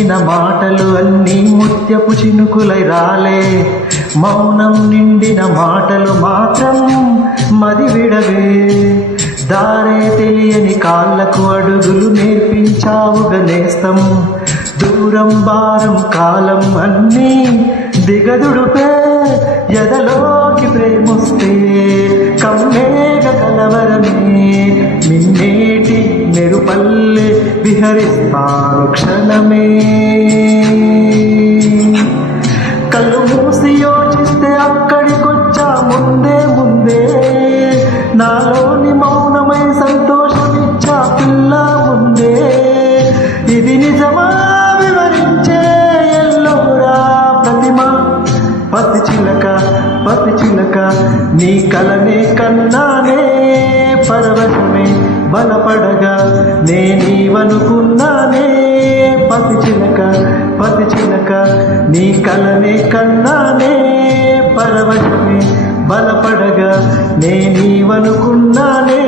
నిండిన మాటలు అన్నీ ముత్యపు చినుకులై రాలే, మౌనం నిండిన మాటలు మాత్రం మది విడవే. దారే తెలియని కాళ్ళకు అడుగులు నేర్పించావుగా నేస్తం, దూరం భారం కాలం అన్నీ దిగదుడుపే. ఎదలోకి ప్రేమొస్తే కమ్మేగ కలవరమే, మిన్నేటి మెరుపల్లె విహరిస్తాను క్షణమే. కళ్ళు మూసి యోచిస్తే అక్కడికొచ్చా ముందే ముందే, నాలోని మౌనమై సంతోషమిచ్చా పిల్ల ముందే. ఇది నిజమా వివరించే ఎల్లోరా ప్రతిమ, పసి చిలక పసి చిలక నీ కలనే కన్నానే. పరవశమే బలపడగా నేనీవనుకున్నానే, పసి చిలక పసి చిలక నీ కలనే కన్నానే. పరవశమే బలపడగా నేనీవనుకున్నానే.